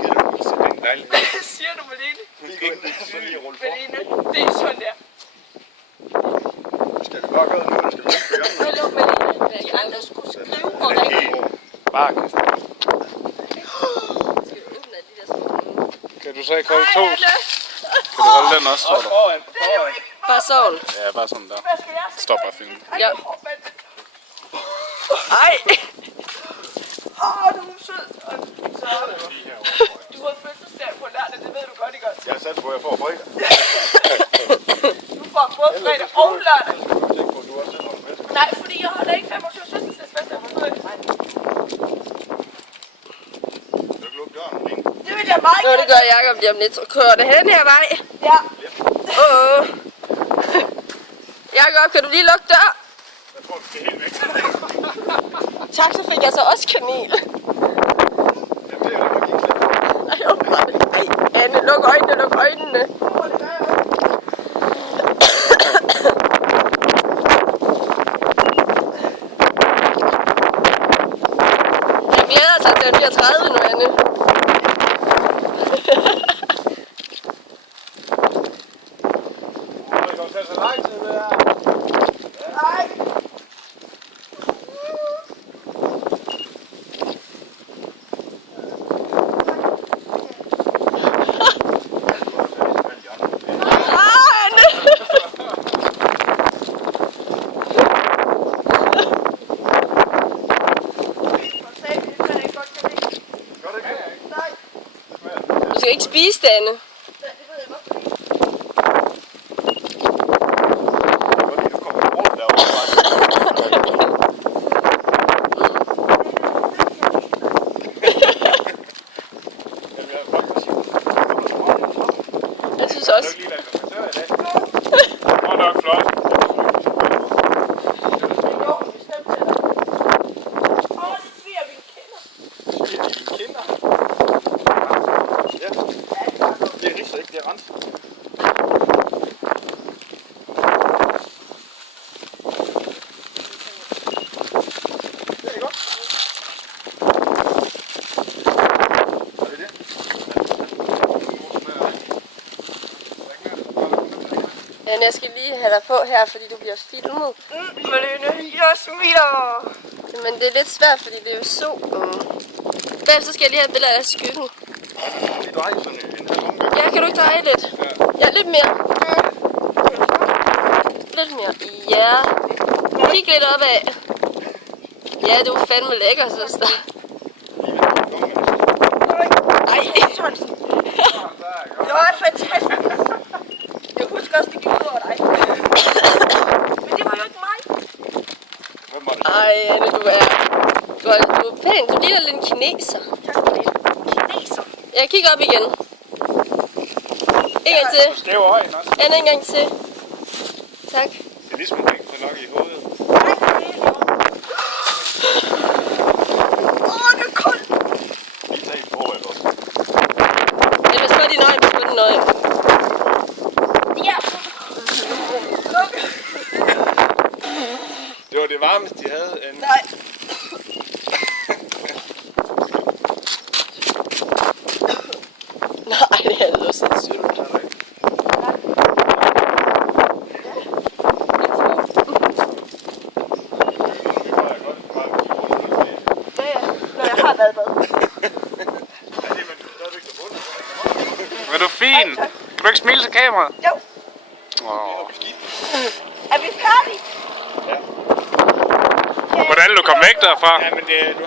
givet dig en til din lejlighed. Hvad siger du, Malene? Malene, det er sådan der. Skal vi bare gøre det nu, eller skal vi vente på hjørnet? Hallo, Malene. De andre skulle skrive og ringe. Bare Christian. Kan du så ikke holde to? Kan du holde den også, tror du? Bare sådan. Ja, bare sådan der. Stop bare filmen. Ja. Ej. Du er sød. Du har fødselsdag på lørdag, det ved du godt, ikke også? Jeg har sat på, at jeg får fredag. Du får både fredag og lørdag. Du også selv holder med. Nej, fordi jeg holder ikke 25 fødselsdagsfest, jeg må ikke. Kan du ikke lukke døren, Malene? Det vil jeg meget gerne. Det gør Jacob lige om lidt. Så kører det hen her vej. Ja. Jacob, kan du lige lukke dør? Jeg tror, vi skal helt væk. Tak, så fik jeg så også kanel. Jamen, det er jo ikke helt Ej, Anne, luk øjnene, luk øjnene. Jeg glæder sig til, at vi er 30 nu, Anne. Det kommer til at tage lang tid, det her. Nej. Du skal ikke spise det, Anne. Jeg synes også. Det er rigtig ikke, det er rent. Det er godt. Er det det? Anne, jeg skal lige have dig på her, fordi du bliver filmet. Malene, jeg smiler. Men det er lidt svært, fordi det er jo solen. Bagefter skal jeg lige have et billede af skyggen. Det drejer sådan en halv omgang. Ja, kan du ikke dreje lidt? Ja, lidt mere. Lidt mere. Ja. Kig lidt opad. Ja, du er fandme lækker, søster. Ej. Det var fantastisk. Jeg husker også, det gik ud over dig. Men det var jo ikke mig. Hvem var det? Ej, Anne, du er pæn. Du ligner lidt en kineser. Tak for det. Kineser. Ja, kig op igen. En gang til. Skæve øjne også. Anne, en gang til. Tak. Det er ligesom en ting for nok i hovedet. Nej, det er det jo. Det er koldt. Lige tag på, eller også. Ja, pas på dine øjne, pas på dine øjne. Ja. Det var det varmeste, de havde. Nej. Nej, det er noget sindssygt. Når jeg har været med. Er du fin? Kan du ikke smile til kameraet? Jo. Er vi færdige? Hvordan du kom væk derfra? Ja, men det, du